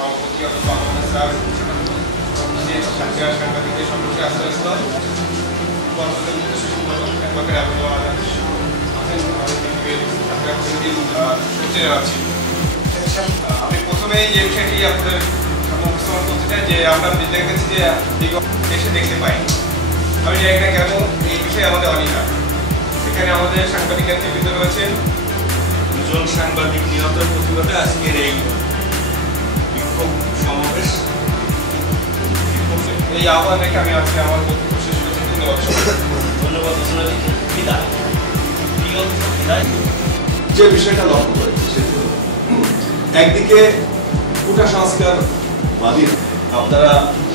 সভাপতি অথবা আমাদের স্যার সাংবাদিকদের সম্পর্কে আস্থা ইসলাম পর্যটন সম্পাদক আছি। আমি প্রথমেই যে বিষয়টি আপনাদের উপস্থাপন করতে চাই যে আমরা দেখেছি যে এসে দেখতে পাই। আমি জানি না কেন এই বিষয়ে আমাদের অনীহা। এখানে আমাদের সাংবাদিক নেতৃবৃন্দ রয়েছেন, দুজন সাংবাদিক নিহতের প্রতিবাদে আজকের এই বিক্ষোভ সমাবেশ। এই আহ্বান রেখে আমি আজকে আমার বক্তব্য শেষ করছি। ধন্যবাদ। যে বিষয়টা লক্ষ্য করেছে সেটি হল, একদিকে কোটা সংস্কার বাদী আপনারা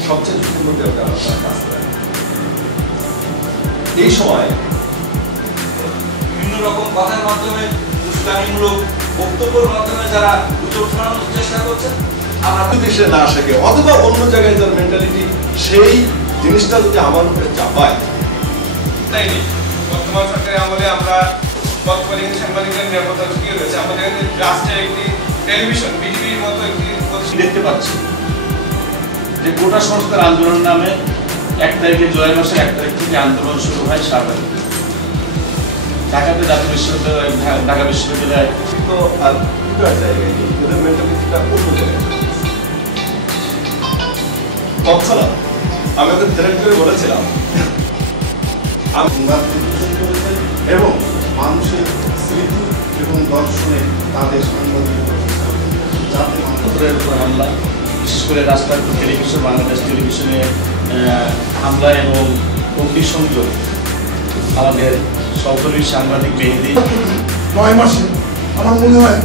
সবচেয়ে ঝুঁকির আপনারা কাজ করেন। এই সময় বিভিন্ন রকম কথার মাধ্যমে উস্কানিমূলক বক্তব্যের মাধ্যমে যারা গুজব ছড়ানোর চেষ্টা করছেন, আমরা দেশে না আসে অথবা অন্য জায়গায় যার মেন্টালিটি সেই জিনিসটা যদি আমার উপরে চাপায়, তাই বর্তমান সরকারের আমলে আমরা তৎকালীন সাংবাদিকদের নিরাপত্তা ঝুঁকি রয়েছে। আমাদের রাষ্ট্রের একটি টেলিভিশন বিটিভির মতো একটি দেখতে পাচ্ছি যে কোটা সংস্কার আন্দোলন নামে 1 তারিখে জুলাই মাসের 1 তারিখ থেকে আন্দোলন শুরু হয় স্বাভাবিক। ঢাকাতে জাতীয় বিশ্ববিদ্যালয়, ঢাকা বিশ্ববিদ্যালয় তো আর দুটার জায়গায় নেই, ওদের মেন্টালিটিটা অন্য জায়গায়। তৎক্ষণাৎ আমি ওদের থ্রেট করে বলেছিলাম এবং মানুষের স্মৃতি এবং দর্শনে তাদের সাংবাদিকের উপর হামলা, বিশেষ করে রাস্তার টেলিভিশন, বাংলাদেশ টেলিভিশনে হামলা এবং অগ্নিসংযোগ আমাদের সহকর্মী সাংবাদিক মেহেদী 9 মাসে আমার মনে হয়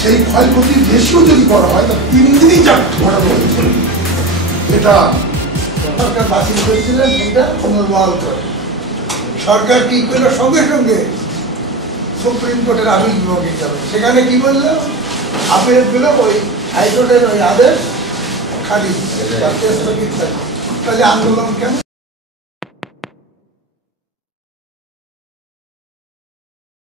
সেই ক্ষয়ক্ষতির রেশিও যদি করা হয় তা 3 দিনই ঘটানো হয়েছে। এটা সরকার বাতিল করেছিলেন, এটা পুনর্বহাল করে সরকার কি করলো, সঙ্গে সঙ্গে সুপ্রিম কোর্টের আপিল বিভাগে যাবে। সেখানে কি বললো, আপিল গুলো ওই হাইকোর্টের ওই আদেশ খারিজ, স্থগিত থাকে। তাহলে আন্দোলন কেন?